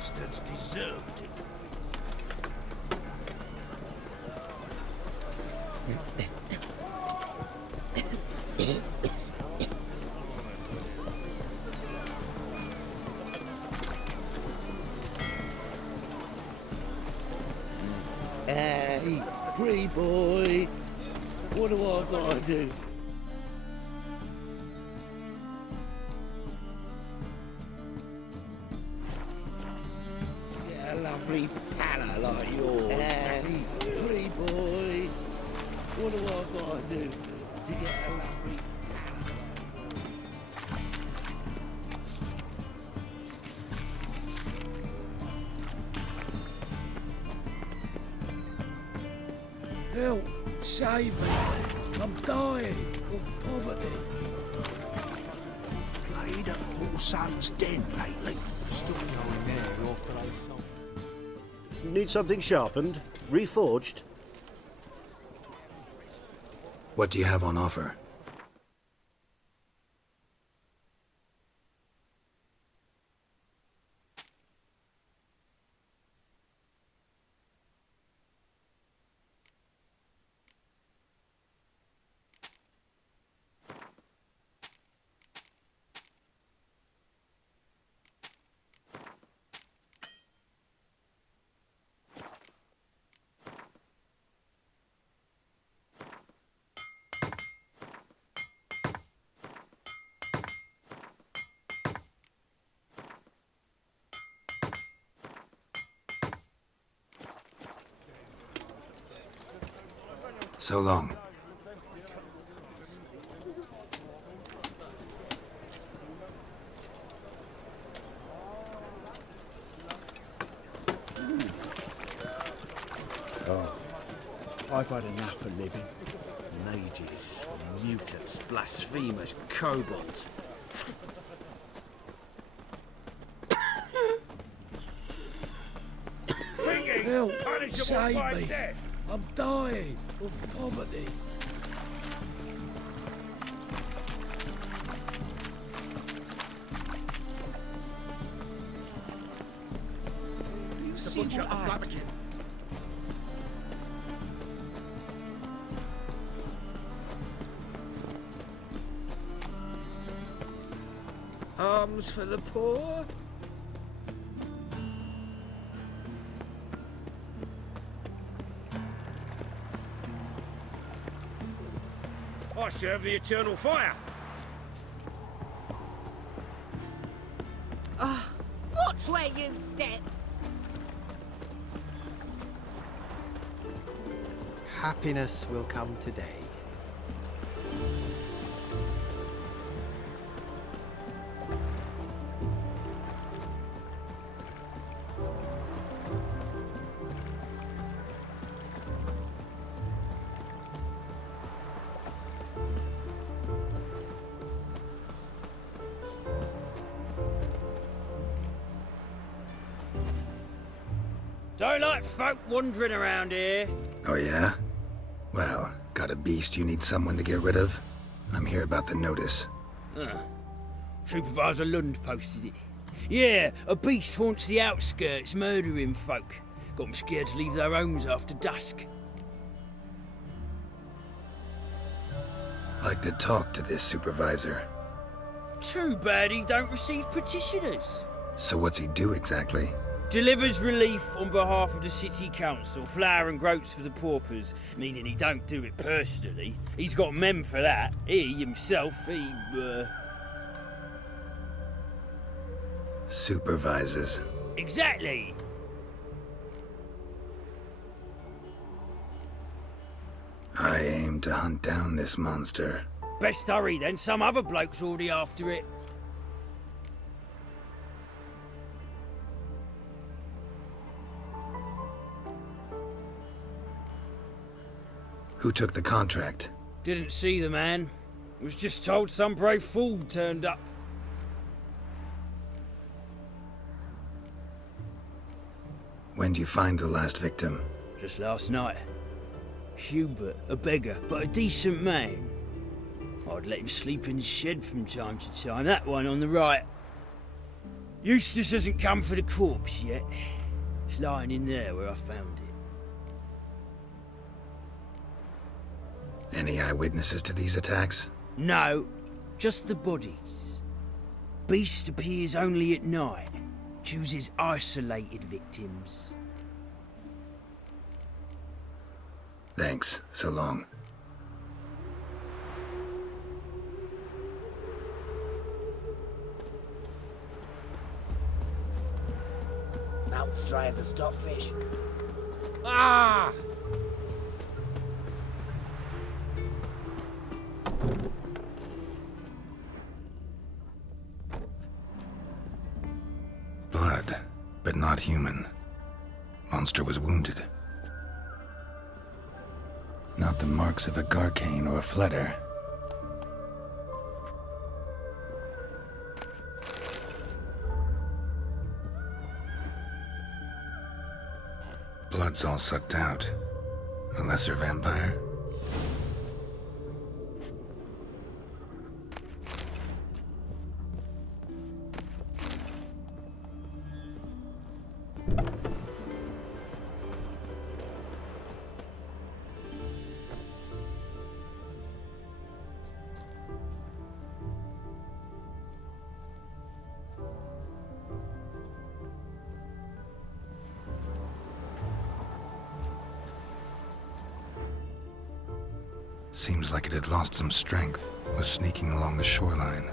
bastards deserved it. Hey, pretty boy. What do I gotta do? Get a lovely palla like yours. Hey, pretty boy. What do I gotta do to get a lovely palla? Help! Save me! I'm dying of poverty. Played at Whoreson's Den lately. Stood on there after I sold. Need something sharpened? Reforged? What do you have on offer? So long. I've had enough of living. Mages, mutants, blasphemers, kobolds. Help! Save me! I'm dying of poverty. The butcher of Blaviken. Alms for the poor? I serve the eternal fire. Watch where you step! Happiness will come today. Don't like folk wandering around here. Oh yeah? Well, got a beast you need someone to get rid of? I'm here about the notice. Supervisor Lund posted it. Yeah, a beast haunts the outskirts, murdering folk. Got them scared to leave their homes after dusk. Like to talk to this supervisor. Too bad he don't receive petitioners. So what's he do exactly? Delivers relief on behalf of the city council, flour and groats for the paupers, meaning he don't do it personally. He's got men for that. He, himself, Supervises. Exactly! I aim to hunt down this monster. Best hurry then, some other bloke's already after it. Who took the contract? Didn't see the man. Was just told some brave fool turned up. When do you find the last victim? Just last night. Hubert, a beggar, but a decent man. I'd let him sleep in the shed from time to time. That one on the right. Eustace hasn't come for the corpse yet. It's lying in there where I found it. Any eyewitnesses to these attacks? No, just the bodies. Beast appears only at night. Chooses isolated victims. Thanks. So long. Mouth's dry as a stockfish. Ah! Blood, but not human. Monster was wounded. Not the marks of a Garcane or a Fletter. Blood's all sucked out. A lesser vampire? Seems like it had lost some strength, was sneaking along the shoreline.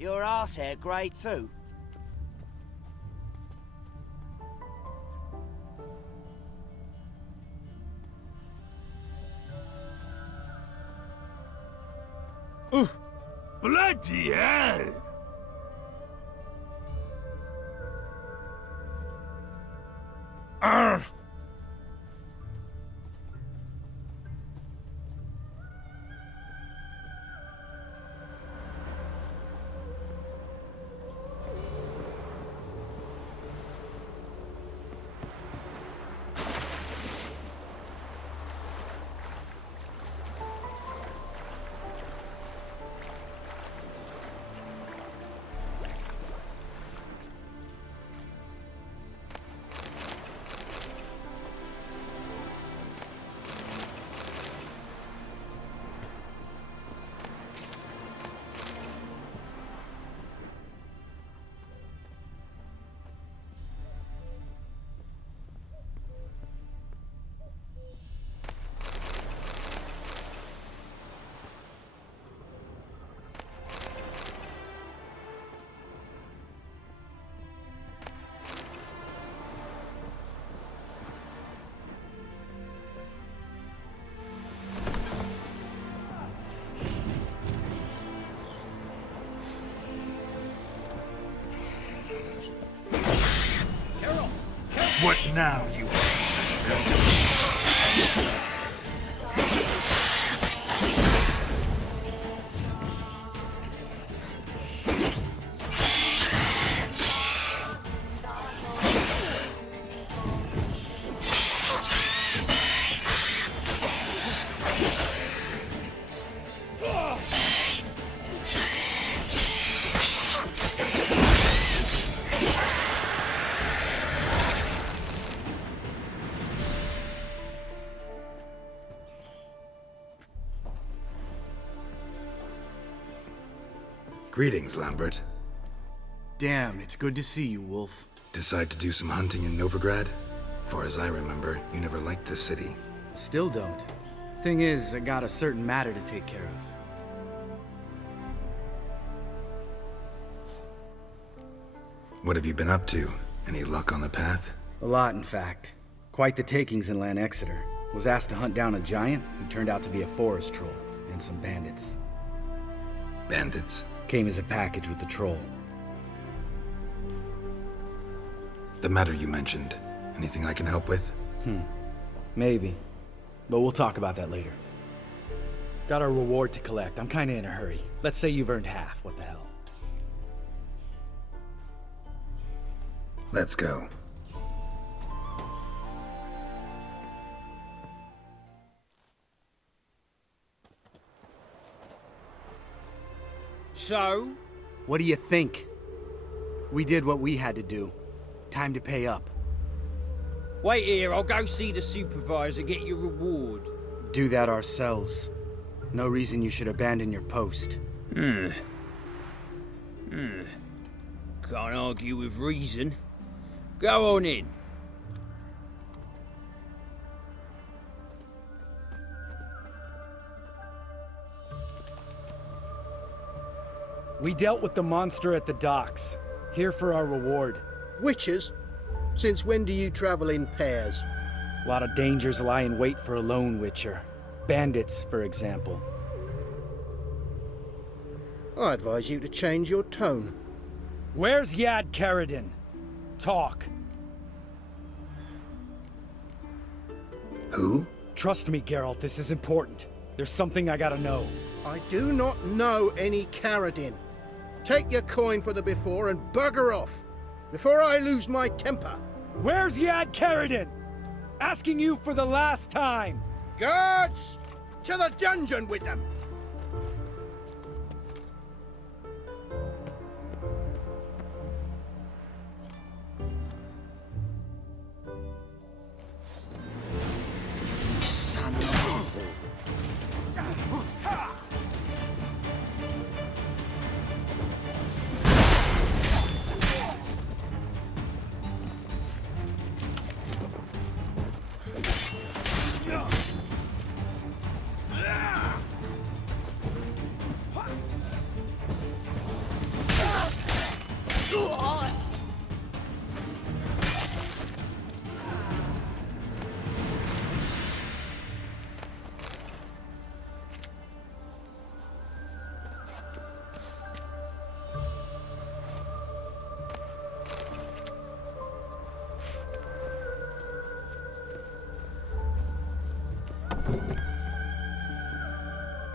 Your arse hair grey too? Bloody hell! Arr! What now, you Greetings, Lambert. Damn, it's good to see you, Wolf. Decide to do some hunting in Novigrad? Far as I remember, you never liked this city. Still don't. Thing is, I got a certain matter to take care of. What have you been up to? Any luck on the path? A lot, in fact. Quite the takings in Lan Exeter. Was asked to hunt down a giant who turned out to be a forest troll, and some bandits. Bandits? Came as a package with the troll. The matter you mentioned. Anything I can help with? Maybe. But we'll talk about that later. Got a reward to collect. I'm kinda in a hurry. Let's say you've earned half. What the hell? Let's go. So, What do you think? We did what we had to do. Time to pay up. wait here, I'll go see the supervisor, get your reward. Do that ourselves. No reason you should abandon your post. Can't argue with reason. Go on in. We dealt with the monster at the docks. Here for our reward. Witches? Since when do you travel in pairs? A lot of dangers lie in wait for a lone witcher. Bandits, for example. I advise you to change your tone. Where's Yad Karadin? Talk. Who? Trust me, Geralt, this is important. There's something I gotta know. I do not know any Karadin. Take your coin for the before and bugger off, before I lose my temper. Where's Yad Karadin? Asking you for the last time. Guards! To the dungeon with them! Son of a...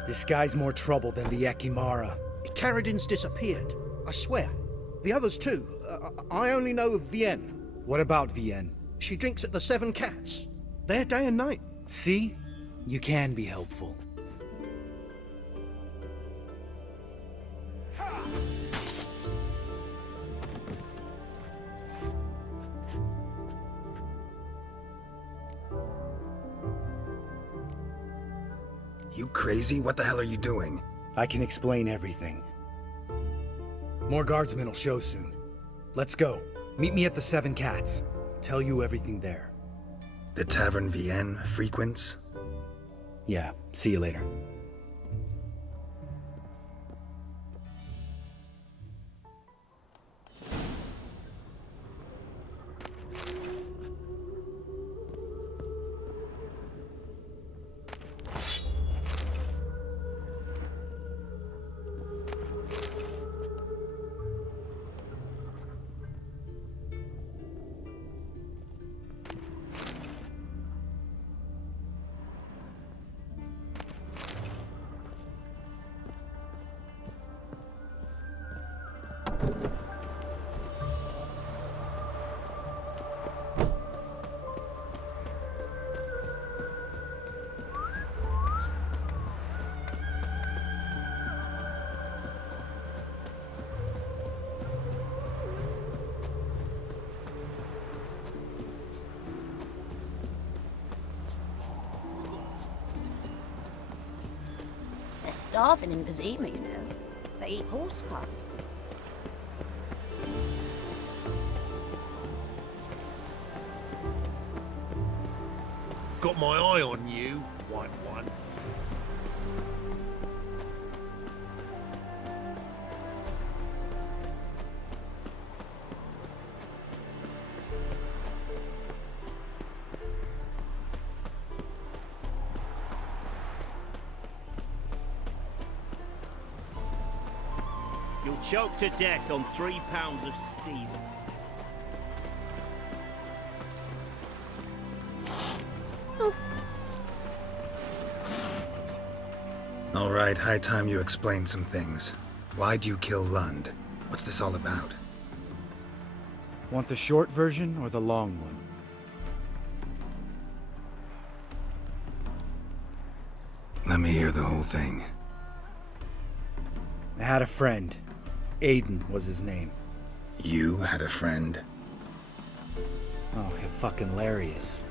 This guy's more trouble than the Ekimara. Karadin's disappeared, I swear. The others too. I only know of Vienne. What about Vienne? She drinks at the Seven Cats. There day and night. See? You can be helpful. You crazy? What the hell are you doing? I can explain everything. More guardsmen will show soon. Let's go. Meet me at the Seven Cats. Tell you everything there. The Tavern Vienne frequents? Yeah, see you later. They're starving in Vizima, you know. They eat horse cubs. Got my eye on you, White One. You'll choke to death on 3 pounds of steel. All right, high time you explain some things. Why'd you kill Lund? What's this all about? Want the short version or the long one? Let me hear the whole thing. I had a friend. Aiden was his name. You had a friend? Oh, fucking hilarious.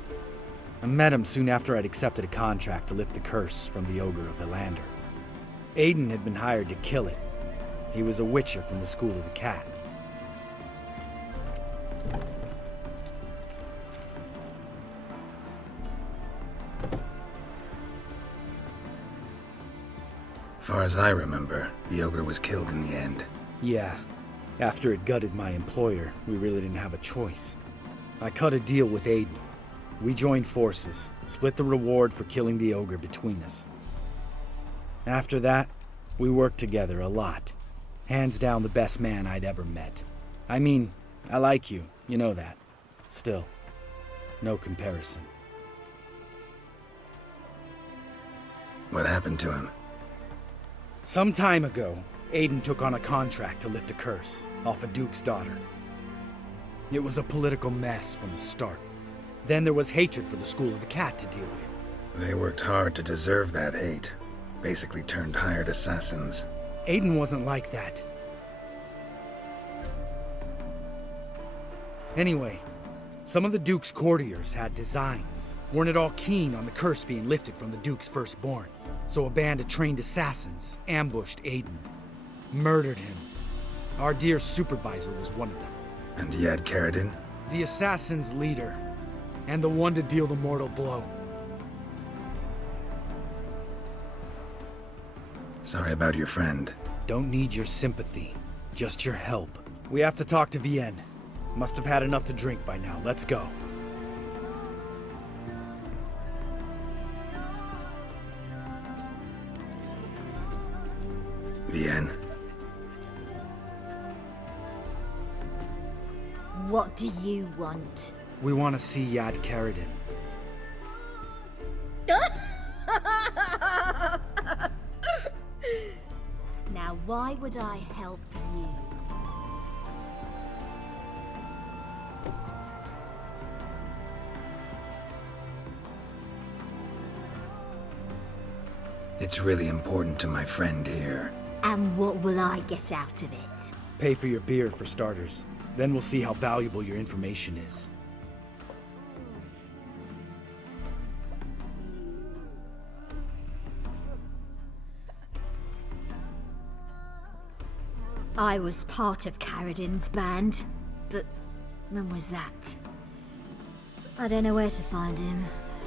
I met him soon after I'd accepted a contract to lift the curse from the Ogre of Elander. Aiden had been hired to kill it. He was a witcher from the School of the Cat. Far as I remember, the ogre was killed in the end. Yeah. After it gutted my employer, we really didn't have a choice. I cut a deal with Aiden. We joined forces, split the reward for killing the ogre between us. After that, we worked together a lot. Hands down the best man I'd ever met. I mean, I like you, you know that. Still, no comparison. What happened to him? Some time ago, Aiden took on a contract to lift a curse off a duke's daughter. It was a political mess from the start. Then there was hatred for the School of the Cat to deal with. They worked hard to deserve that hate. Basically turned hired assassins. Aiden wasn't like that. Anyway, some of the Duke's courtiers had designs. Weren't at all keen on the curse being lifted from the Duke's firstborn. So a band of trained assassins ambushed Aiden. Murdered him. Our dear supervisor was one of them. And you had Caridin? The assassin's leader. And the one to deal the mortal blow. Sorry about your friend. Don't need your sympathy. Just your help. We have to talk to Vienne. Must have had enough to drink by now. Let's go. Vienne. What do you want? We want to see Yad Caridin. Now, why would I help you? It's really important to my friend here. And what will I get out of it? Pay for your beer, for starters. Then we'll see how valuable your information is. I was part of Caridin's band, but when was that? I don't know where to find him.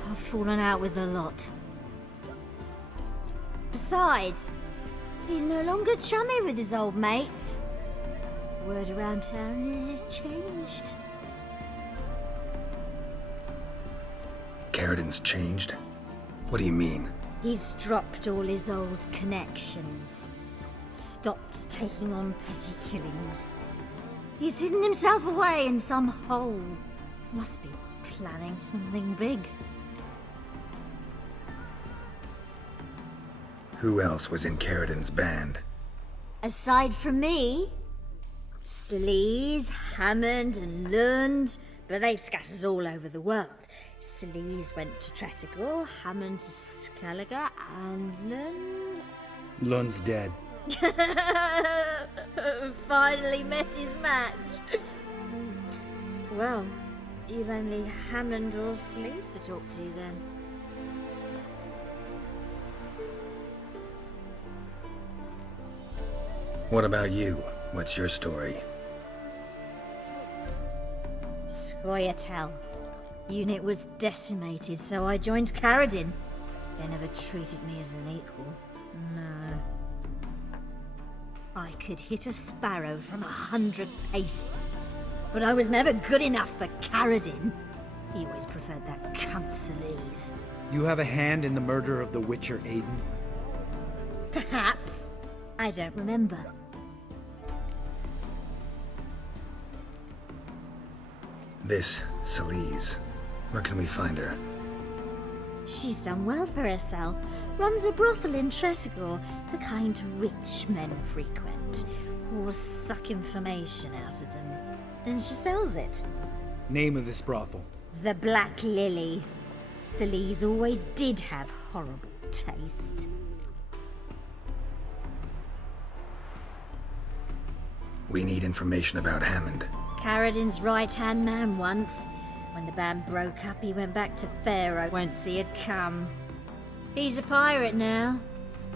I've fallen out with a lot. Besides, he's no longer chummy with his old mates. Word around town is he's changed. Caridin's changed? What do you mean? He's dropped all his old connections. Stopped taking on petty killings. He's hidden himself away in some hole. Must be planning something big. Who else was in Caridin's band? Aside from me, Sleaze, Hammond and Lund, but they've scattered all over the world. Sleaze went to Tretogor, Hammond to Skellige, and Lund... Lund's dead. Finally met his match. Well, you've only Hammond or Sleaze to talk to then. What about you? What's your story? Scoia'tael. Unit was decimated, so I joined Caridin. They never treated me as an equal. No. I could hit a sparrow from 100 paces, but I was never good enough for Caridin. He always preferred that cunt Sleaze. You have a hand in the murder of the Witcher Aiden? Perhaps. I don't remember. This Sleaze. Where can we find her? She's done well for herself. Runs a brothel in Tretogor, the kind rich men frequent. Or suck information out of them. and she sells it. Name of this brothel. The Black Lily. Celise always did have horrible taste. We need information about Hammond. Carradin's right-hand man once. When the band broke up, he went back to Pharaoh whence he had come. He's a pirate now.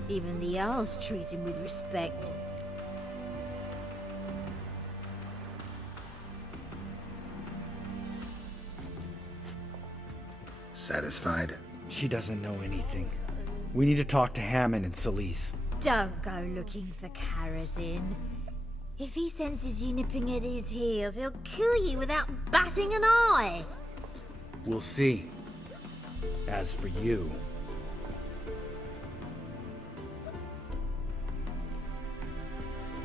Even the Jarls treat him with respect. Satisfied? She doesn't know anything. We need to talk to Hammond and Celise. Don't go looking for Carradin. If he senses you nipping at his heels, he'll kill you without batting an eye. We'll see. As for you...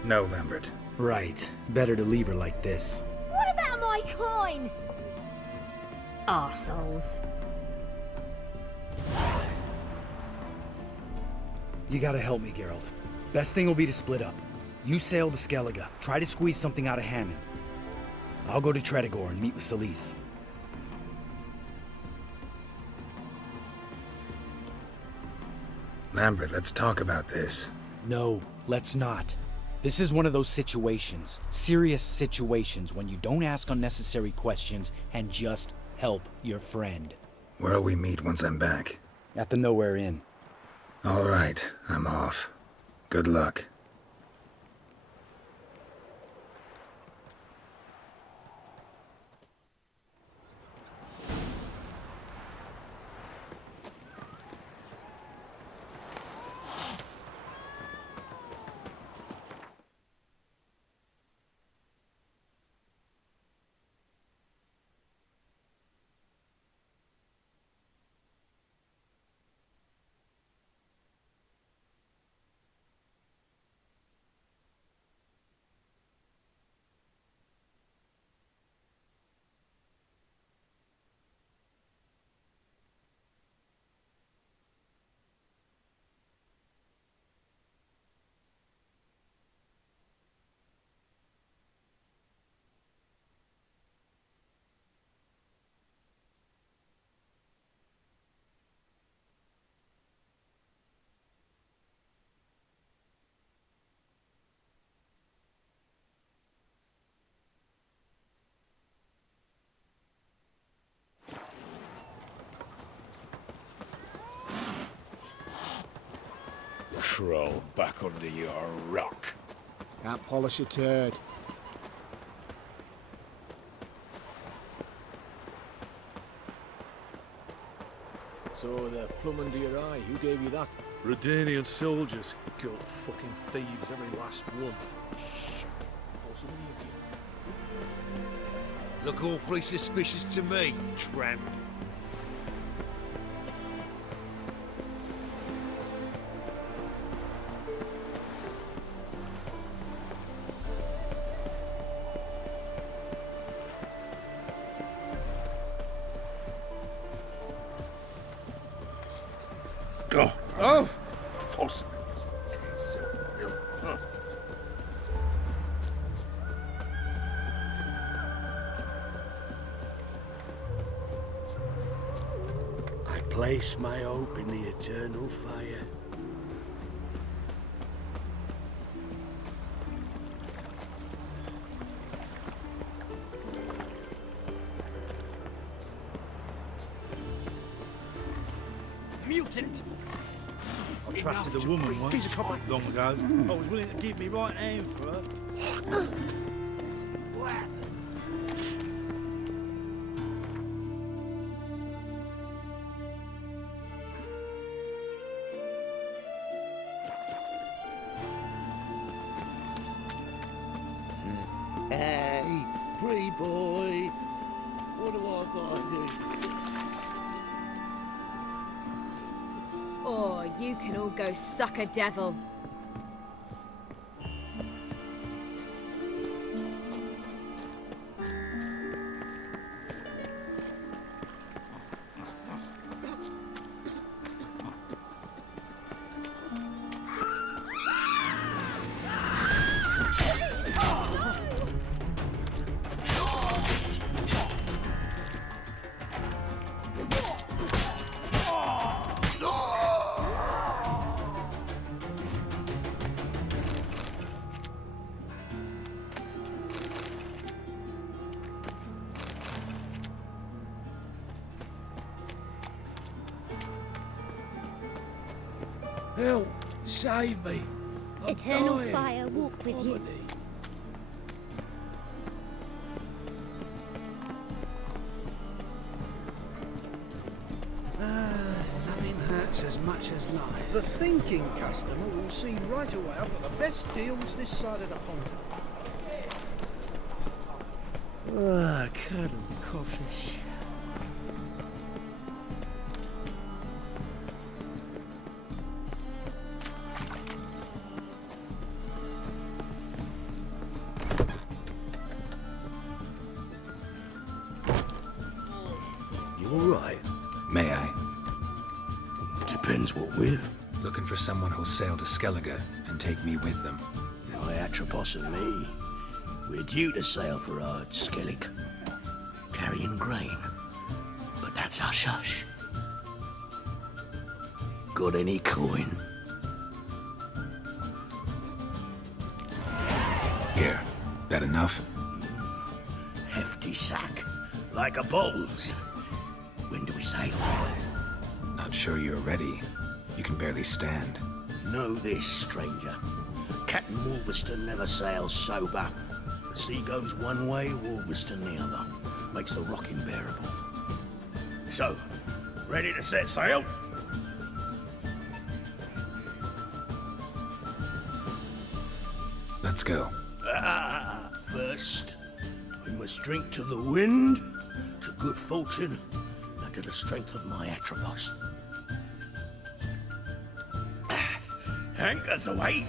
No, Lambert. Right. Better to leave her like this. What about my coin? Arseholes. You gotta help me, Geralt. Best thing will be to split up. You sail to Skellige. Try to squeeze something out of Hammond. I'll go to Tretogor and meet with Celise. Lambert, let's talk about this. No, let's not. This is one of those situations, serious situations, when you don't ask unnecessary questions and just help your friend. Where'll we meet once I'm back? At the Nowhere Inn. All right, I'm off. Good luck. Crawl back under your rock. Can't polish a turd. So the plum under your eye, who gave you that? Redanian soldiers. Guilt fucking thieves, every last one. Shh. Thought somebody hit you. Look awfully suspicious to me, tramp. Go. Oh! Close. I place my hope in the eternal fire. Mutant! I trusted a woman once, long ago. I was willing to give me right hand for her. Hey, pretty boy. What do I gotta do? Oh, you can all go suck a devil. Help! Save me! I'm Eternal dying fire of walk with you. poverty. Nothing hurts as much as life. The thinking customer will see right away I've got the best deals this side of the pond. Curdled codfish. You alright? May I? Depends what with. Looking for someone who'll sail to Skellige and take me with them. My Atropos and me. We're due to sail for Skellig, carrying grain. But that's hush-hush. Got any coin? Here. That enough? Hefty sack, like a bowl's. When do we sail? Not sure you're ready. You can barely stand. Know this, stranger. Captain Wolverston never sails sober. The sea goes one way, Wolverston the other. Makes the rocking bearable. So, ready to set sail? Let's go. First, we must drink to the wind, to good fortune, and to the strength of my Atropos. Anchors away!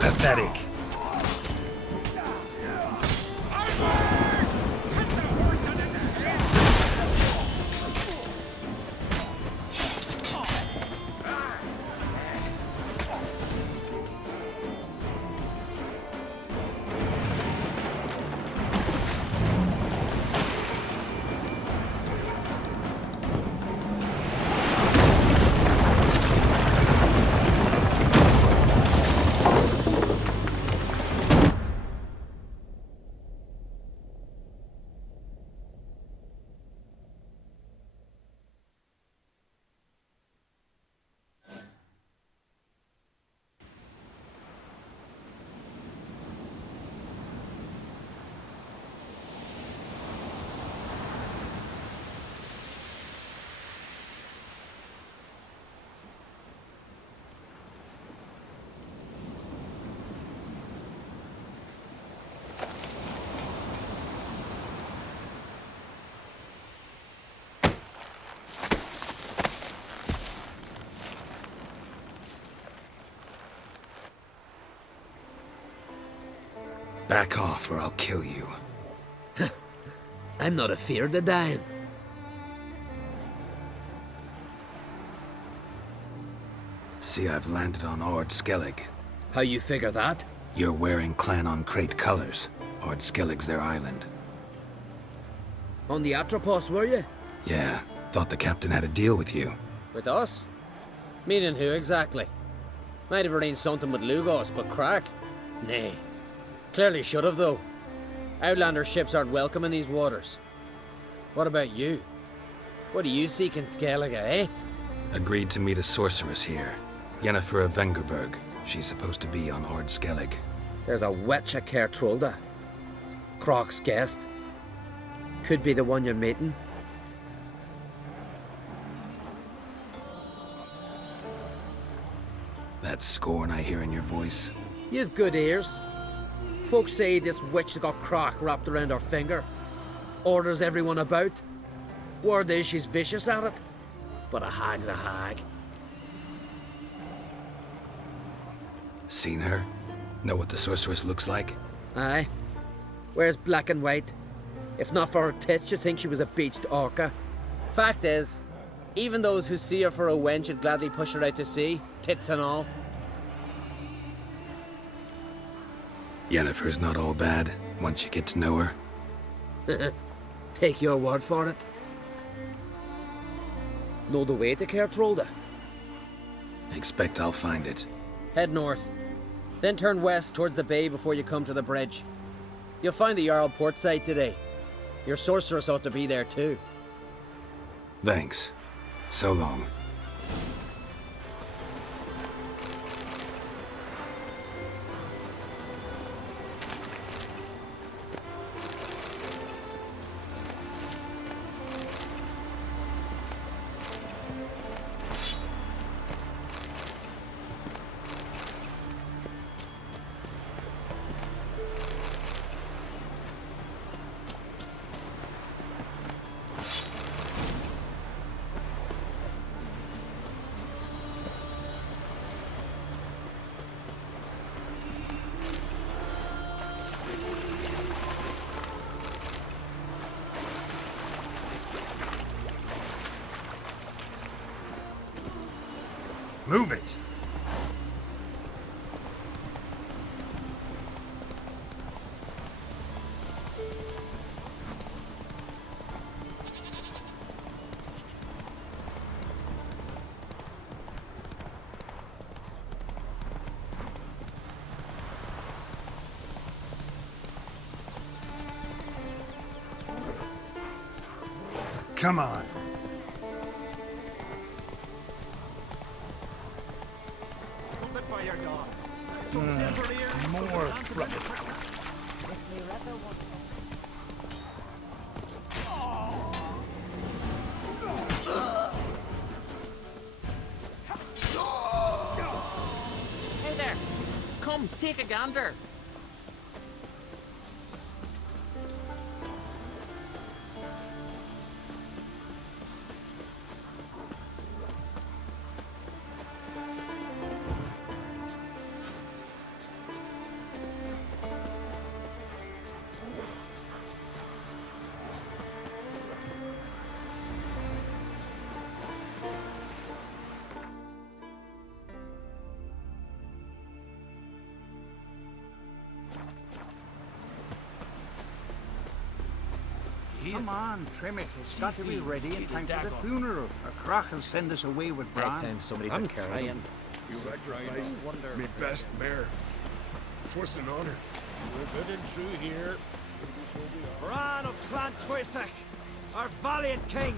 Pathetic. Back off or I'll kill you. I'm not afeard of dying. See, I've landed on Ord Skellig. How you figure that? You're wearing Clan on Crate colors. Ord Skellig's their island. On the Atropos, were you? Yeah, Thought the captain had a deal with you. With us? Meaning who exactly? Might have arranged something with Lugos, but crack? Nay. Clearly should have, though. Outlander ships aren't welcome in these waters. What about you? What do you seek in Skellige, eh? Agreed to meet a sorceress here. Yennefer of Vengerberg. She's supposed to be on Ord Skellig. There's a witch at Caer Trolda. Croc's guest. Could be the one you're meeting. That scorn I hear in your voice. You've good ears. Folks say this witch has got Croc wrapped around her finger. Orders everyone about. Word is she's vicious at it. But a hag's a hag. Seen her? Know what the sorceress looks like? Aye. Wears black and white. If not for her tits, you'd think she was a beached orca. Fact is, even those who see her for a wench would gladly push her out to sea, tits and all. Yennefer's not all bad, once you get to know her. Take your word for it. Know the way to Caer Trolda? Expect I'll find it. Head north. Then turn west towards the bay before you come to the bridge. You'll find the Jarl port site today. Your sorceress ought to be there too. Thanks. So long. Move it! Come on. More trouble. Hey there! Come, take a gander! Come on, trim it. It's got to be ready in time for the funeral. Or Croc will send us away with Bran. I'm trying. You sacrificed me best mare. 'Twas an honor. We're good and true here. Bran of Clan Twisach, our valiant king!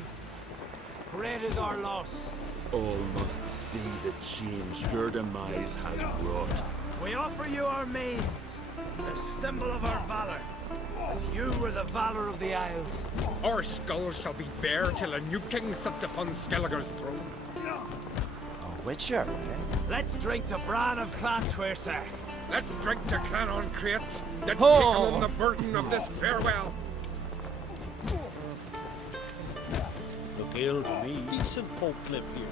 Great is our loss. All must see the change your demise has wrought. We offer you our manes, a symbol of our valor, as you were the valor of the Isles. Our skulls shall be bare till a new king sits upon Skellige's throne. A witcher, eh? Let's drink to Bran of Clan Twisach. Let's drink to Clan Oncreates. Let's take on the burden of this farewell. Look ill to me. Decent folk live here.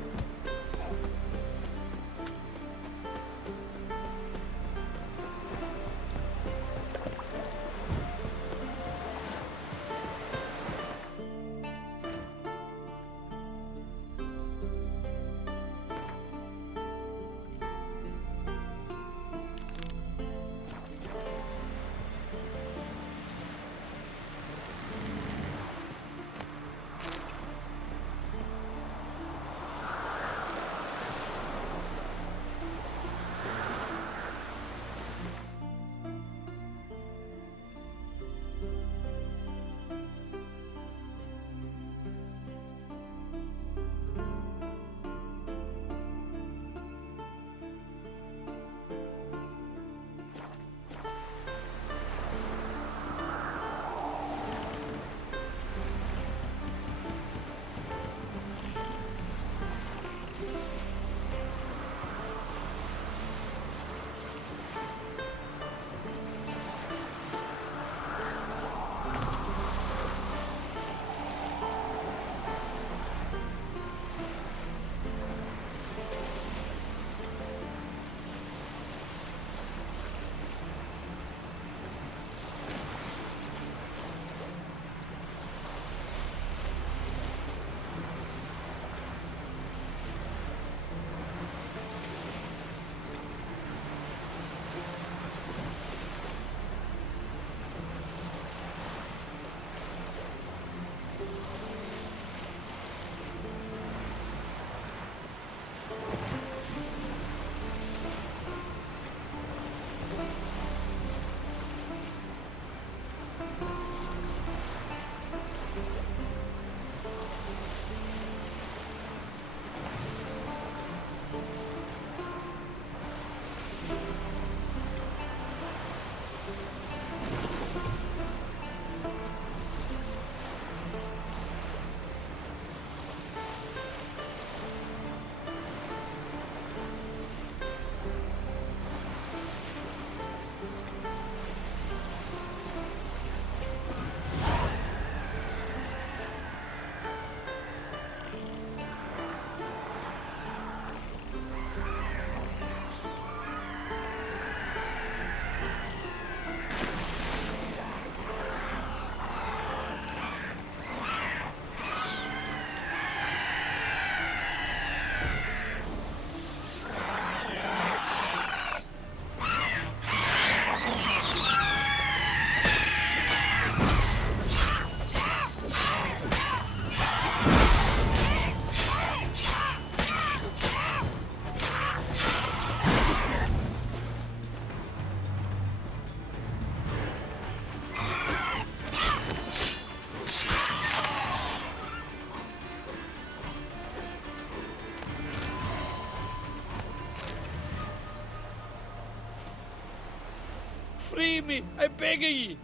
Leave me! I'm begging ye!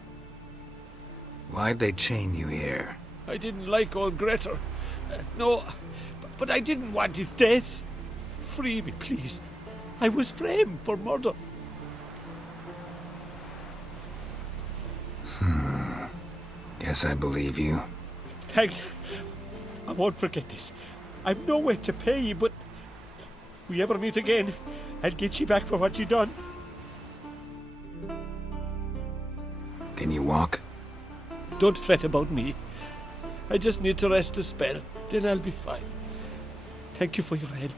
Why'd they chain you here? I didn't like old Grettir. No, but I didn't want his death. Free me, please. I was framed for murder. Guess I believe you. Thanks. I won't forget this. I've no way to pay ye, but we ever meet again, I'll get ye back for what ye done. Can you walk? Don't fret about me. I just need to rest a spell, then I'll be fine. Thank you for your help.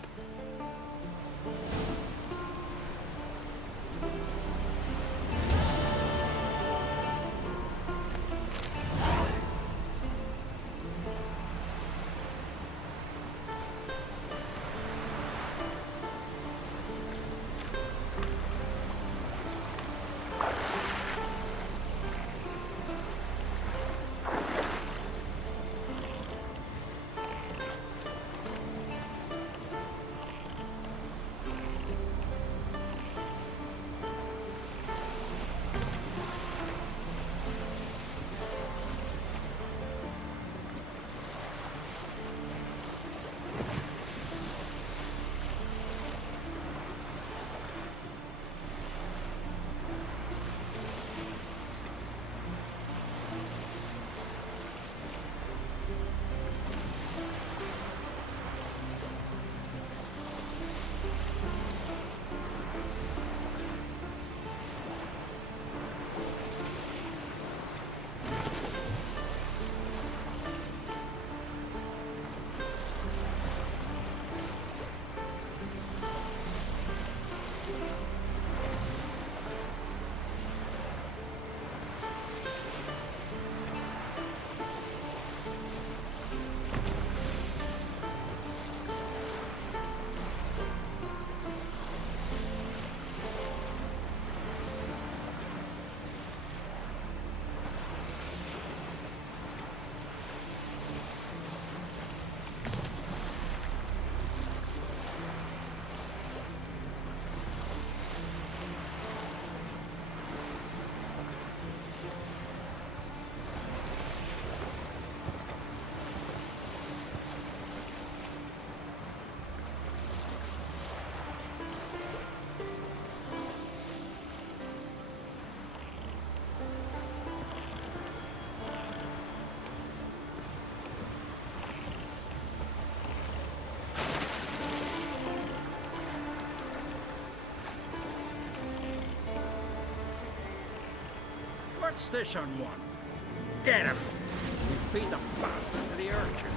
What's this on one? Get him! We feed the bastard to the urchins.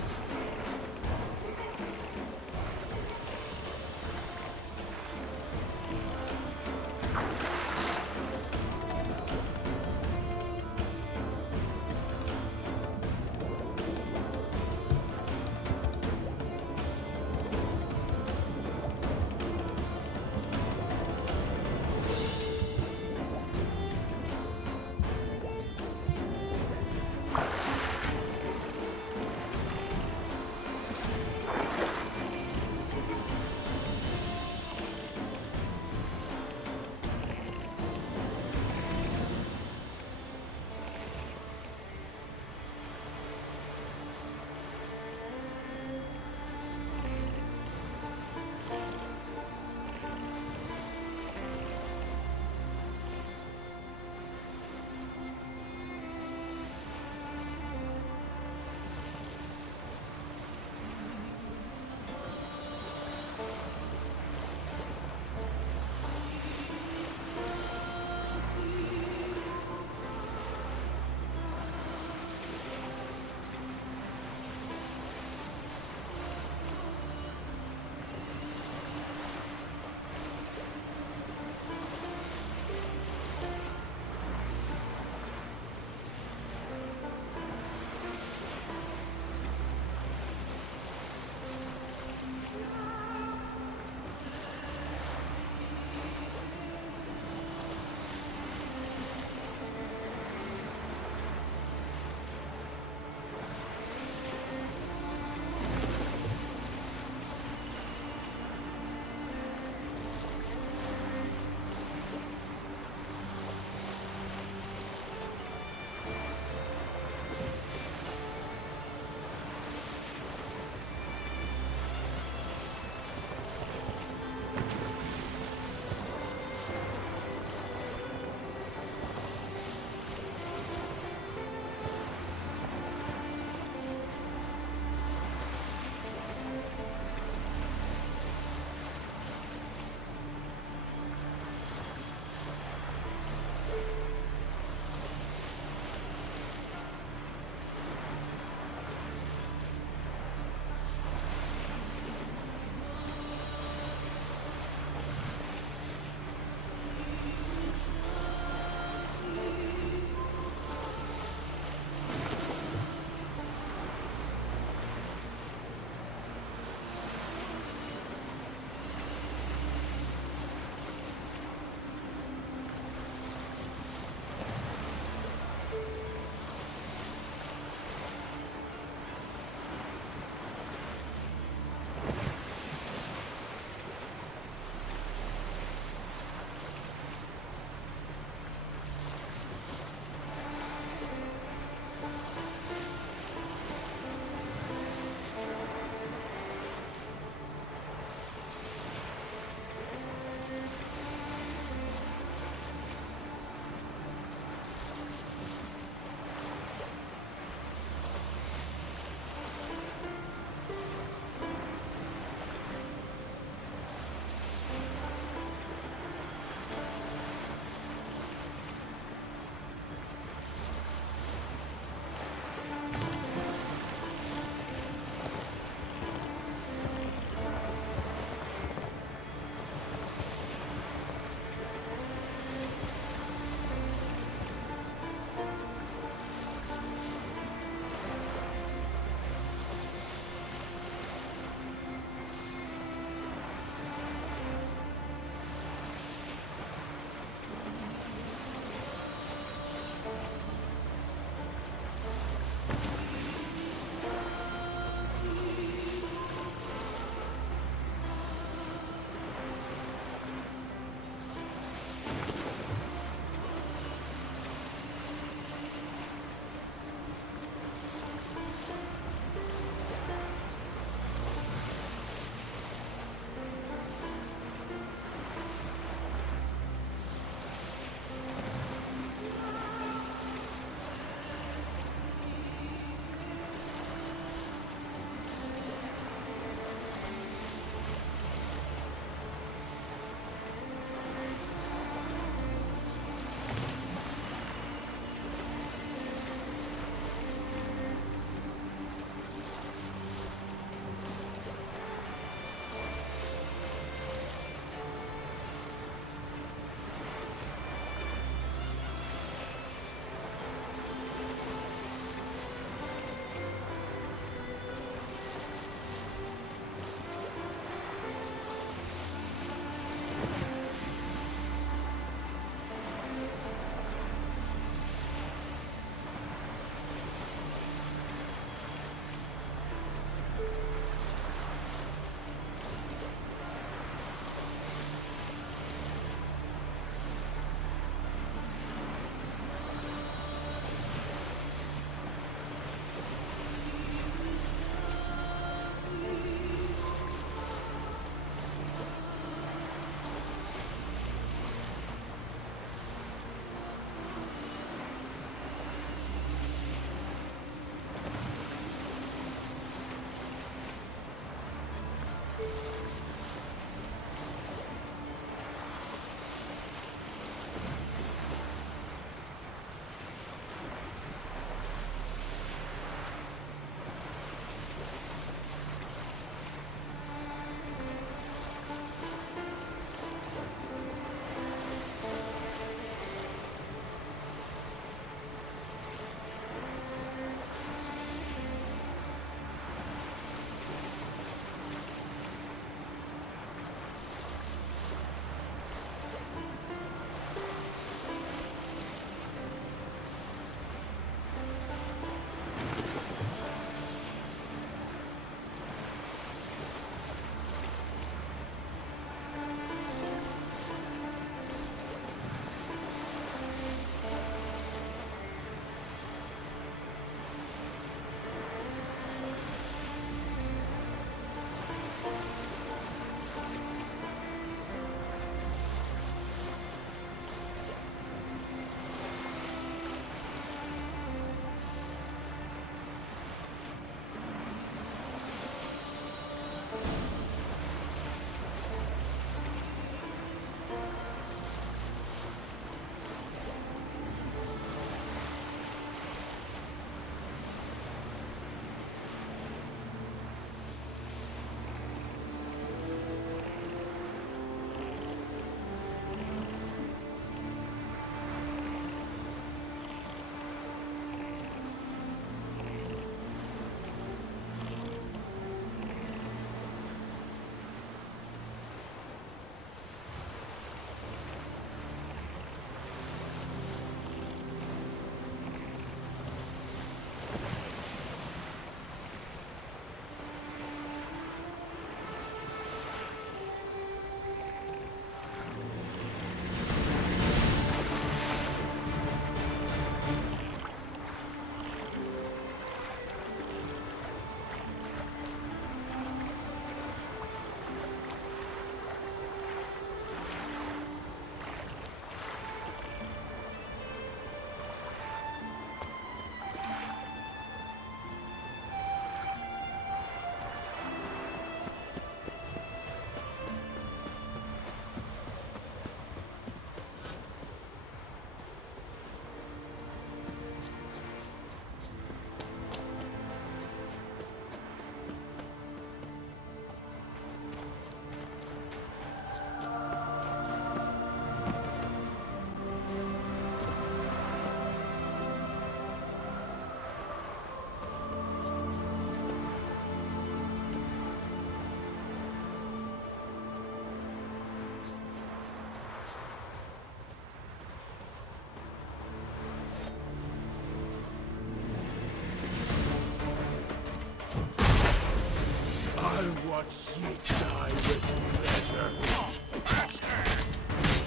watch ye die with pleasure.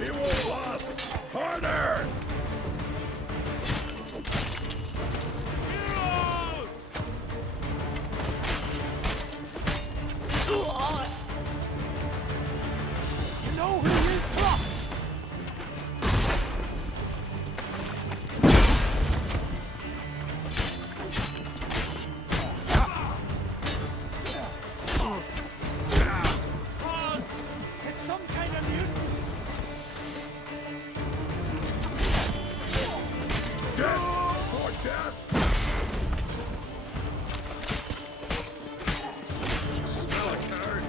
He won't last! Harder! You know who you trust! It's some kind of mutant! Death for death! Smell it, nerd!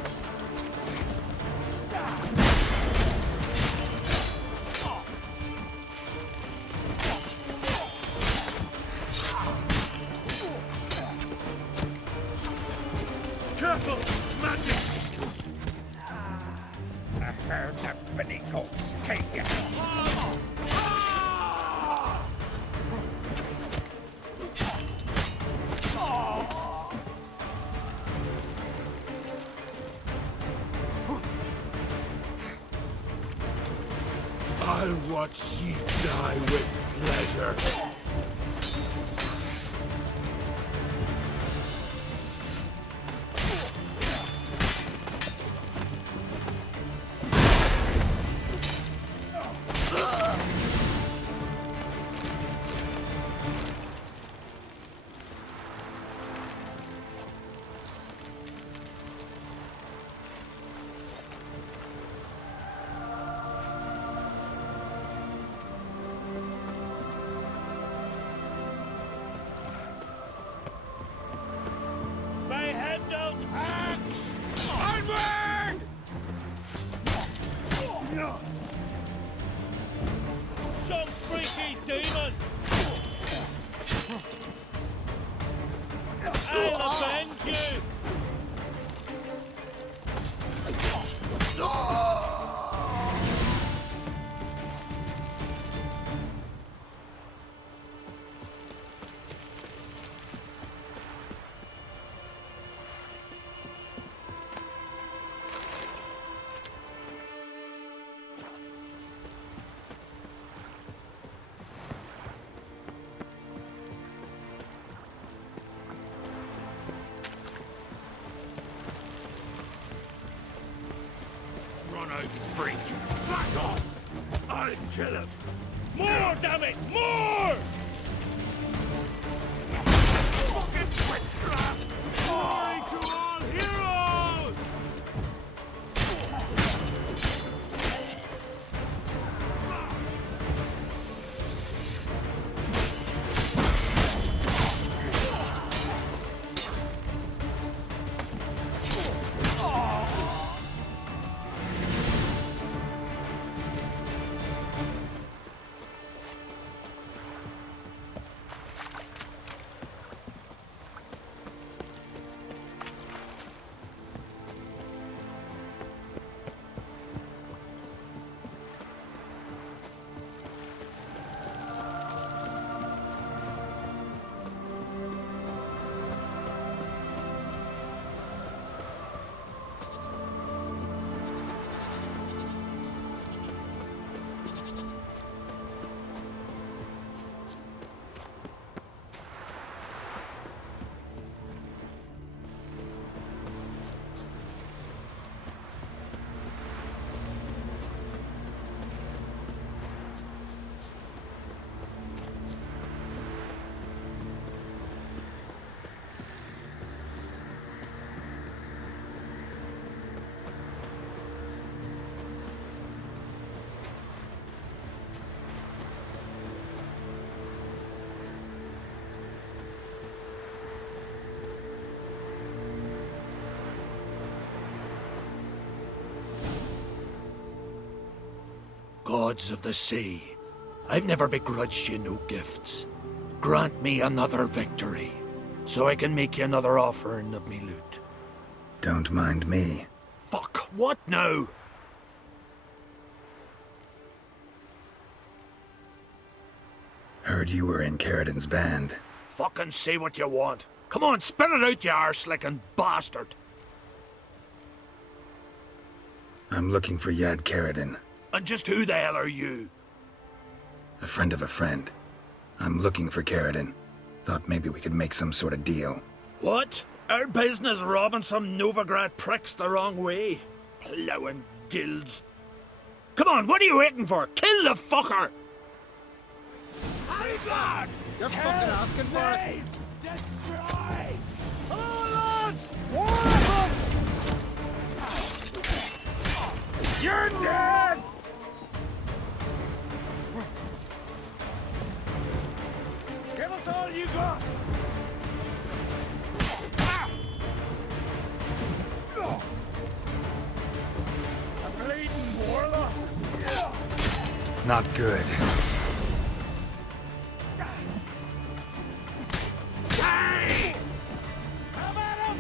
Careful! Magic! I heard that Benny Goats take you. I'll watch ye die with pleasure. Behendels axe! Onward! Some freaky demon! I'll avenge you! Run out, freak! Back off! I'll kill him! More, damn it! More! Fucking witchcraft! Glory to all heroes! Gods of the sea, I've never begrudged you no gifts. Grant me another victory, so I can make you another offering of me loot. Don't mind me. Fuck, what now? Heard you were in Caridin's band. Fucking say what you want. Come on, spit it out, you arse-licking bastard. I'm looking for Yad Karadin, And just who the hell are you? a friend of a friend. I'm looking for Karadin. Thought maybe we could make some sort of deal. What? Our business robbing some Novigrad pricks the wrong way? Plowing guilds. Come on, what are you waiting for? Kill the fucker! You're fucking asking for it. Destroy! Come on, lads! War them! You're dead! Give us all you got! A bleeding warlock! Not good. Come at him!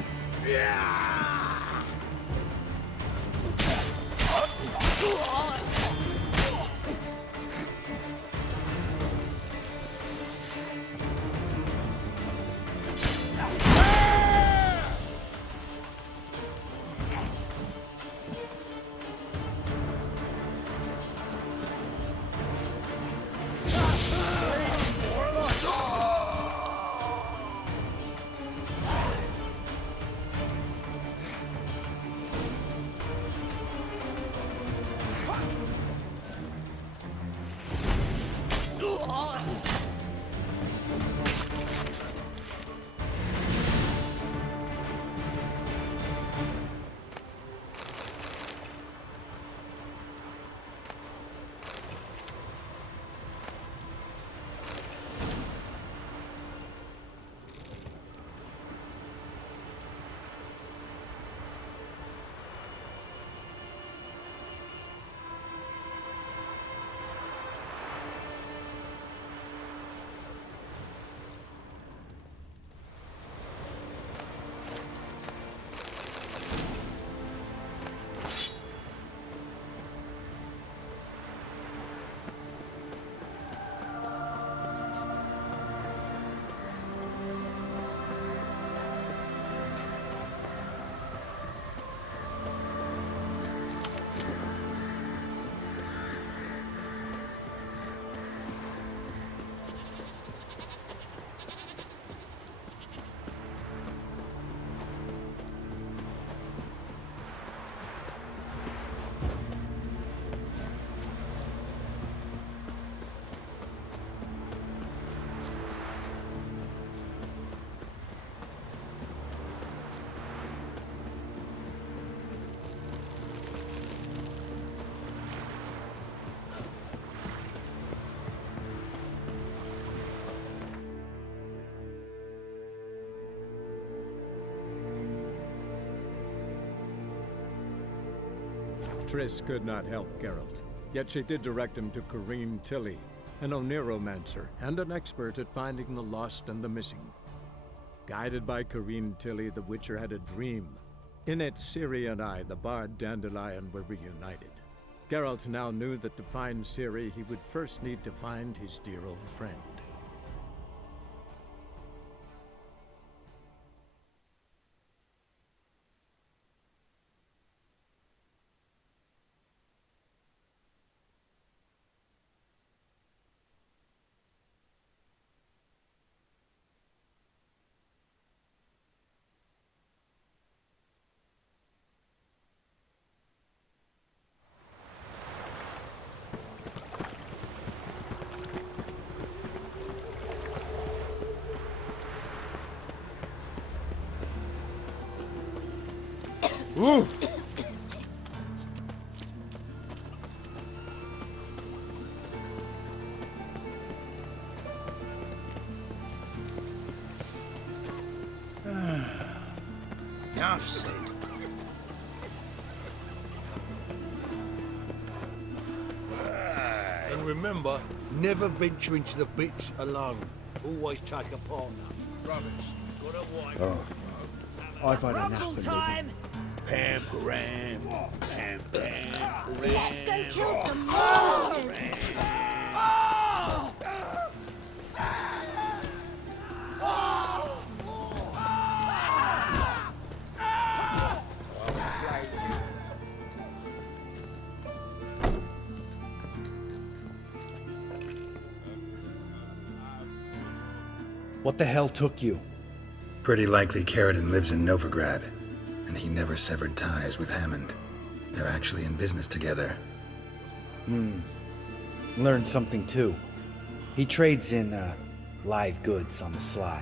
Triss could not help Geralt, yet she did direct him to Corrine Tilly, an Oniromancer and an expert at finding the lost and the missing. Guided by Corrine Tilly, the Witcher had a dream. In it, Ciri and I, the bard Dandelion, were reunited. Geralt now knew that to find Ciri, he would first need to find his dear old friend. Ooh. Enough said. And remember, never venture into the pits alone. Always take a partner. Rubbish. Got a wife. Oh, I've had enough of living. Pam-param. Pam-pam-param. Let's go kill some monsters! What the hell took you? Pretty likely Carradine lives in Novigrad, and he never severed ties with Hammond. They're actually in business together. Learned something too. He trades in, live goods on the sly.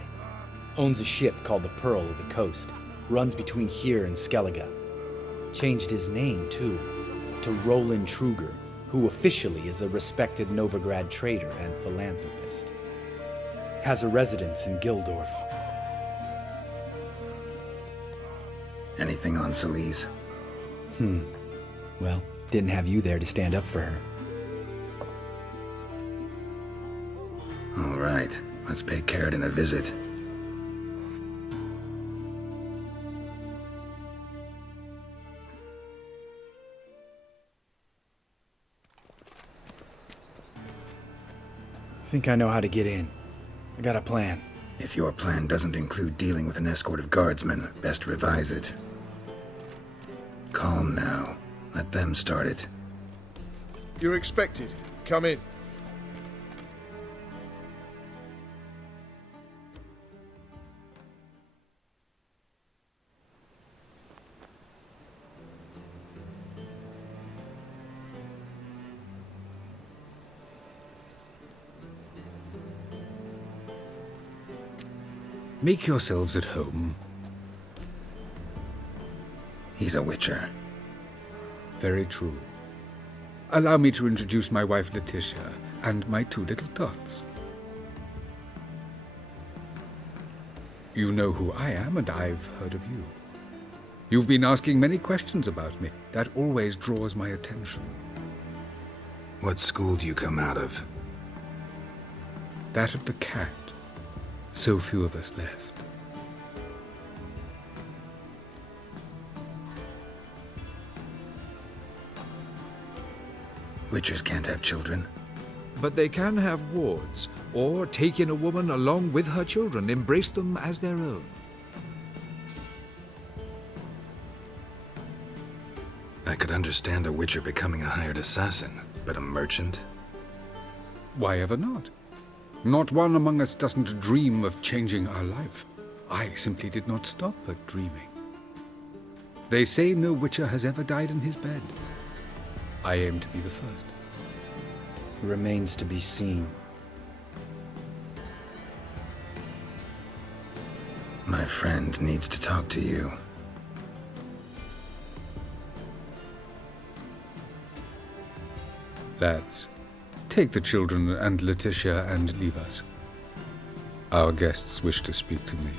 Owns a ship called the Pearl of the Coast. Runs between here and Skellige. Changed his name, too, to Roland Truger, who officially is a respected Novigrad trader and philanthropist. Has a residence in Gildorf. Anything on Celise? Well, didn't have you there to stand up for her. All right, let's pay Carradine a visit. Think I know how to get in. I got a plan. If your plan doesn't include dealing with an escort of guardsmen, best revise it. Calm now. Let them start it. You're expected. Come in. Make yourselves at home. He's a witcher. Very true. Allow me to introduce my wife Letitia and my two little tots. You know who I am, and I've heard of you. You've been asking many questions about me. That always draws my attention. What school do you come out of? That of the cat. So few of us left. Witchers can't have children. But they can have wards, or take in a woman along with her children, embrace them as their own. I could understand a witcher becoming a hired assassin, but a merchant? Why ever not? Not one among us doesn't dream of changing our life. I simply did not stop at dreaming. They say no witcher has ever died in his bed. I aim to be the first. Remains to be seen. My friend needs to talk to you. Lads, take the children and Letitia and leave us. Our guests wish to speak to me.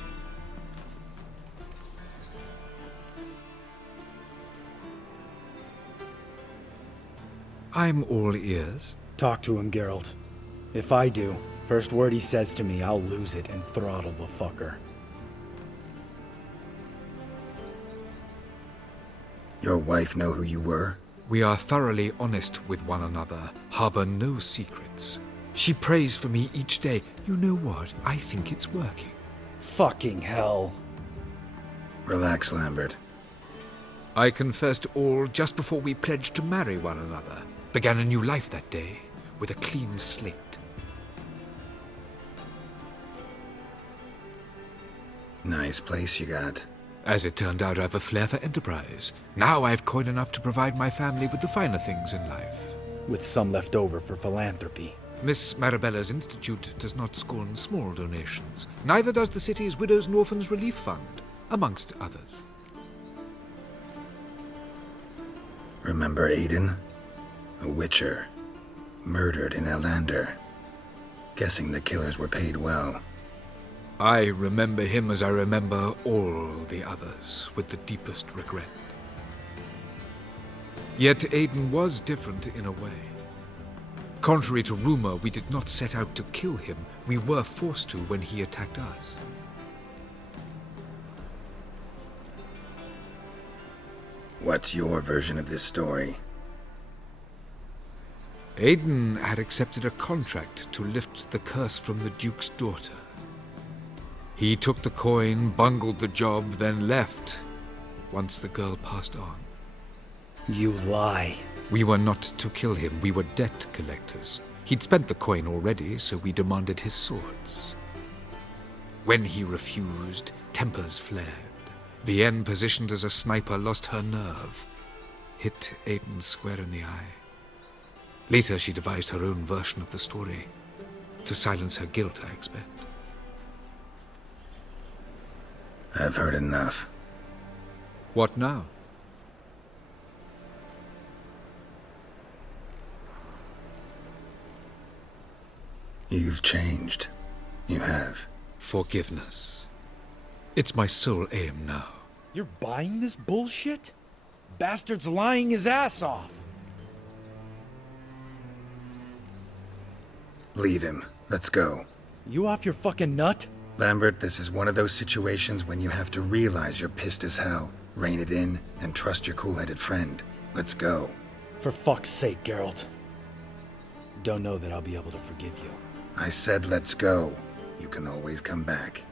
I'm all ears. Talk to him, Geralt. If I do, first word he says to me, I'll lose it and throttle the fucker. Your wife know who you were? We are thoroughly honest with one another, harbor no secrets. She prays for me each day. You know what? I think it's working. Fucking hell. Relax, Lambert. I confessed all just before we pledged to marry one another. Began a new life that day, with a clean slate. Nice place you got. As it turned out, I've a flair for enterprise. Now I've coin enough to provide my family with the finer things in life. With some left over for philanthropy. Miss Marabella's institute does not scorn small donations. Neither does the city's Widows and Orphans Relief Fund, amongst others. Remember Aiden? A witcher. Murdered in Elander. Guessing the killers were paid well. I remember him as I remember all the others, with the deepest regret. Yet Aiden was different in a way. Contrary to rumor, we did not set out to kill him. We were forced to when he attacked us. What's your version of this story? Aiden had accepted a contract to lift the curse from the Duke's daughter. He took the coin, bungled the job, then left, once the girl passed on. You lie. We were not to kill him, we were debt collectors. He'd spent the coin already, so we demanded his swords. When he refused, tempers flared. Vienne, positioned as a sniper, lost her nerve. Hit Aiden square in the eye. Later, she devised her own version of the story. To silence her guilt, I expect. I've heard enough. What now? You've changed. You have. Forgiveness. It's my sole aim now. You're buying this bullshit? Bastard's lying his ass off. Leave him. Let's go. You off your fucking nut? Lambert, this is one of those situations when you have to realize you're pissed as hell, rein it in, and trust your cool-headed friend. Let's go. For fuck's sake, Geralt. Don't know that I'll be able to forgive you. I said let's go. You can always come back.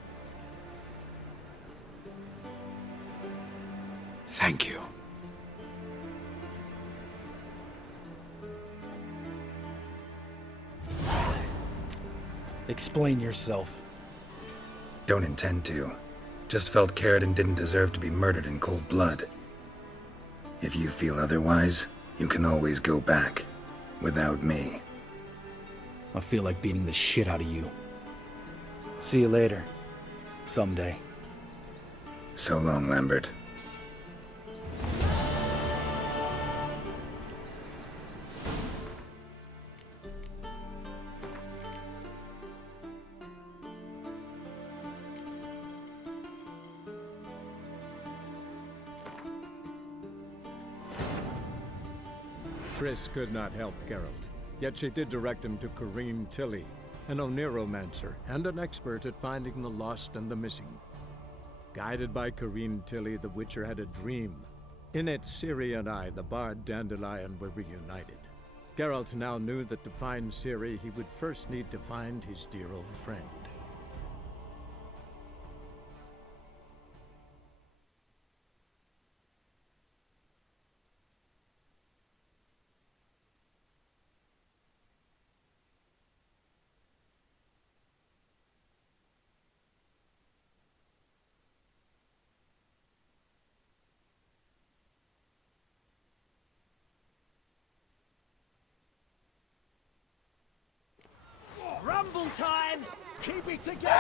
Thank you. Explain yourself. Don't intend to. Just felt Caridin didn't deserve to be murdered in cold blood. If you feel otherwise, you can always go back. Without me. I feel like beating the shit out of you. See you later. Someday. So long, Lambert. Triss could not help Geralt, yet she did direct him to Corrine Tilly, an Oneromancer and an expert at finding the lost and the missing. Guided by Corrine Tilly, the Witcher had a dream. In it, Ciri and I, the bard Dandelion, were reunited. Geralt now knew that to find Ciri, he would first need to find his dear old friend. Rumble time! Keep it together!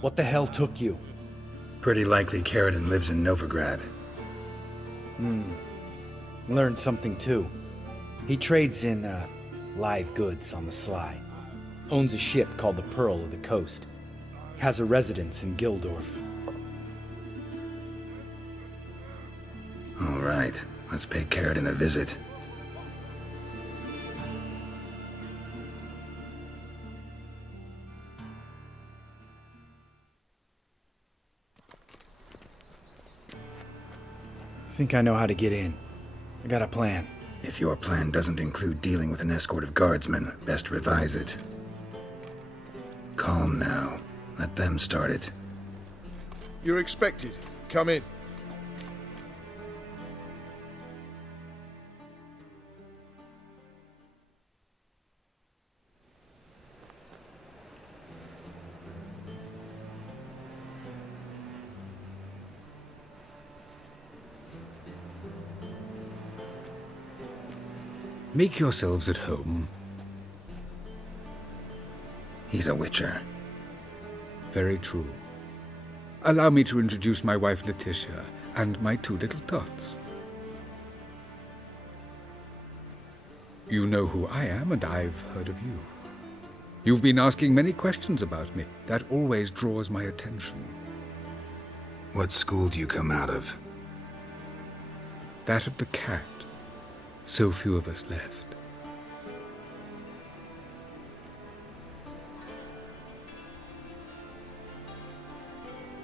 What the hell took you? Pretty likely Caridin lives in Novigrad. Learned something too. He trades in, live goods on the sly. Owns a ship called the Pearl of the Coast. Has a residence in Gildorf. All right, let's pay Caridin a visit. Think I know how to get in. I got a plan. If your plan doesn't include dealing with an escort of guardsmen, best revise it. Calm now. Let them start it. You're expected. Come in. Make yourselves at home. He's a Witcher. Very true. Allow me to introduce my wife Letitia and my two little tots. You know who I am, and I've heard of you. You've been asking many questions about me. That always draws my attention. What school do you come out of? That of the cat. So few of us left.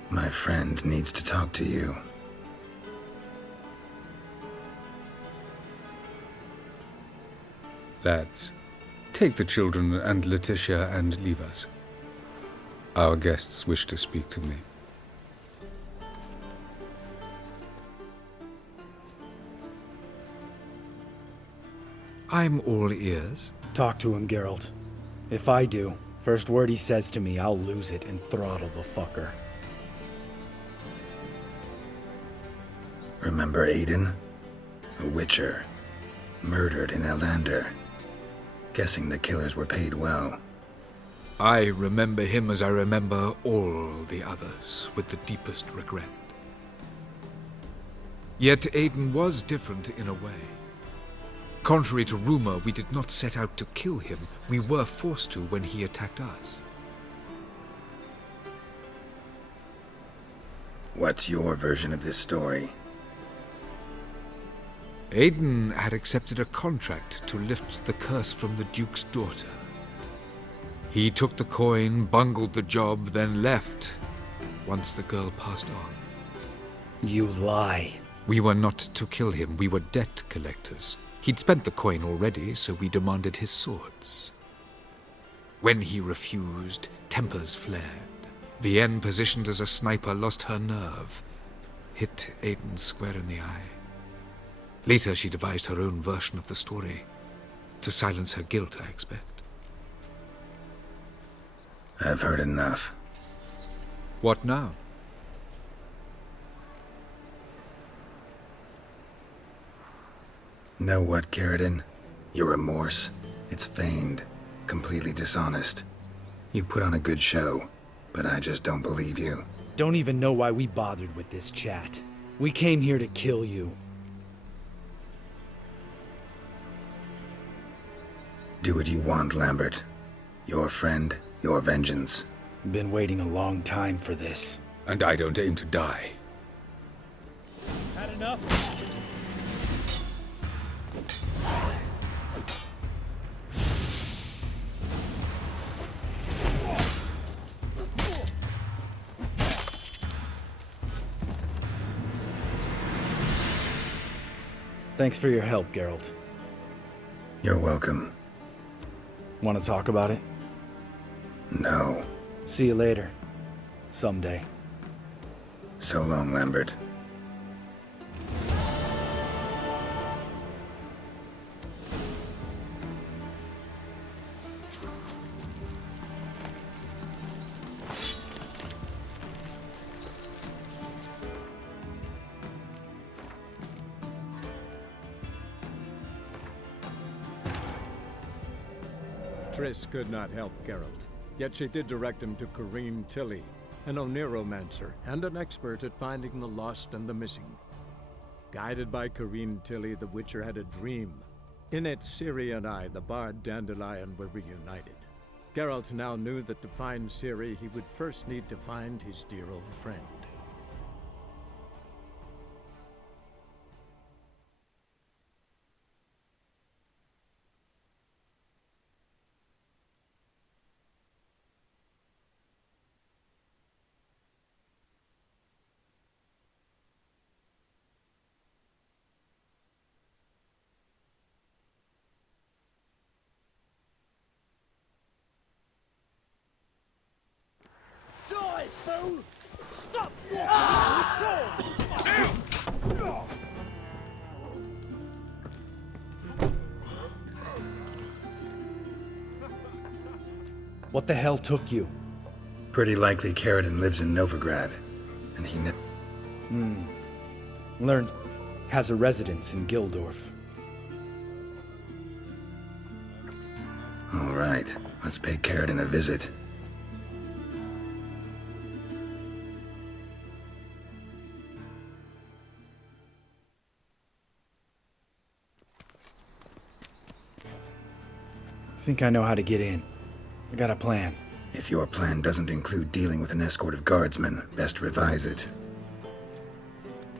My friend needs to talk to you. Lads, take the children and Letitia and leave us. Our guests wish to speak to me. I'm all ears. Talk to him, Geralt. If I do, first word he says to me, I'll lose it and throttle the fucker. Remember Aiden? A witcher. Murdered in Elander. Guessing the killers were paid well. I remember him as I remember all the others, with the deepest regret. Yet Aiden was different in a way. Contrary to rumor, we did not set out to kill him. We were forced to when he attacked us. What's your version of this story? Aiden had accepted a contract to lift the curse from the Duke's daughter. He took the coin, bungled the job, then left once the girl passed on. You lie. We were not to kill him. We were debt collectors. He'd spent the coin already, so we demanded his swords. When he refused, tempers flared. Vienne, positioned as a sniper, lost her nerve. Hit Aiden square in the eye. Later, she devised her own version of the story. To silence her guilt, I expect. I've heard enough. What now? Know what, Caridin? Your remorse, it's feigned, completely dishonest. You put on a good show, but I just don't believe you. Don't even know why we bothered with this chat. We came here to kill you. Do what you want, Lambert. Your friend, your vengeance. Been waiting a long time for this. And I don't aim to die. Had enough? Thanks for your help, Geralt. You're welcome. Want to talk about it? No. See you later. Someday. So long, Lambert. Triss could not help Geralt, yet she did direct him to Corrine Tilly, an Oniromancer and an expert at finding the lost and the missing. Guided by Corrine Tilly, the Witcher had a dream. In it, Ciri and I, the bard Dandelion, were reunited. Geralt now knew that to find Ciri, he would first need to find his dear old friend. Die, fool! Stop walking into the sword! What the hell took you? Pretty likely Caridin lives in Novigrad, and he Learned has a residence in Gildorf. All right, let's pay Caridin a visit. Think I know how to get in. I got a plan. If your plan doesn't include dealing with an escort of guardsmen, best revise it.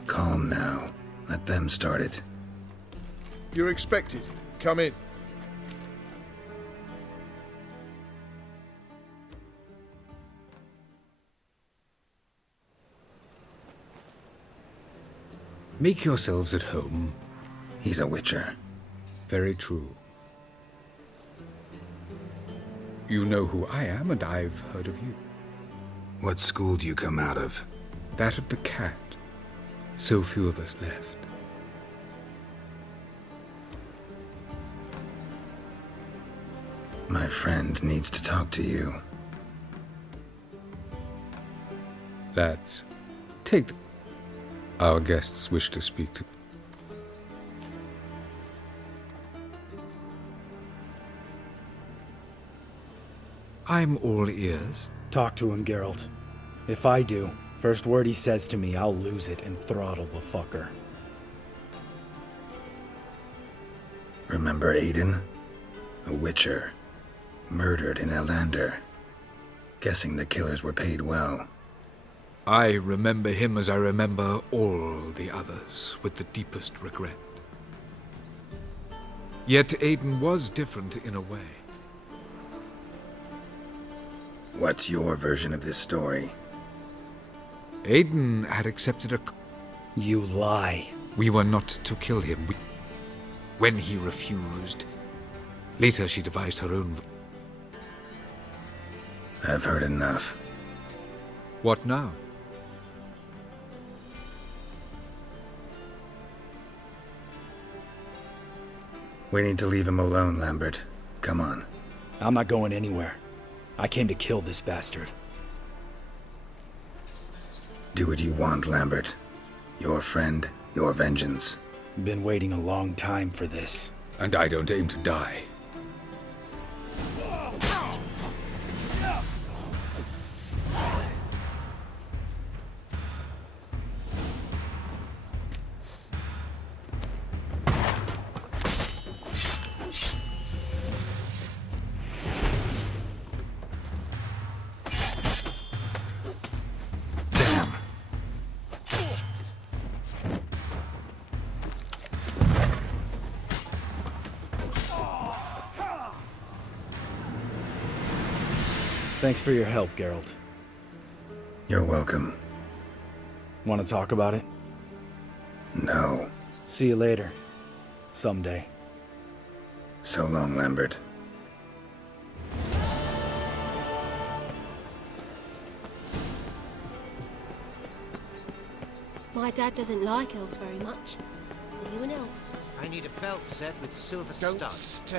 Calm now. Let them start it. You're expected. Come in. Make yourselves at home. He's a witcher. Very true. You know who I am, and I've heard of you. What school do you come out of? That of the cat. So few of us left. My friend needs to talk to you. Lads, take the... Our guests wish to speak to... I'm all ears. Talk to him, Geralt. If I do, first word he says to me, I'll lose it and throttle the fucker. Remember Aiden? A witcher. Murdered in Elander. Guessing the killers were paid well. I remember him as I remember all the others, with the deepest regret. Yet Aiden was different in a way. What's your version of this story? Aiden had accepted a... You lie. We were not to kill him. When he refused, later she devised her own... I've heard enough. What now? We need to leave him alone, Lambert. Come on. I'm not going anywhere. I came to kill this bastard. Do what you want, Lambert. Your friend, your vengeance. Been waiting a long time for this. And I don't aim to die. Thanks for your help, Geralt. You're welcome. Want to talk about it? No. See you later. Someday. So long, Lambert. My dad doesn't like elves very much. Are you an elf? I need a belt set with silver studs.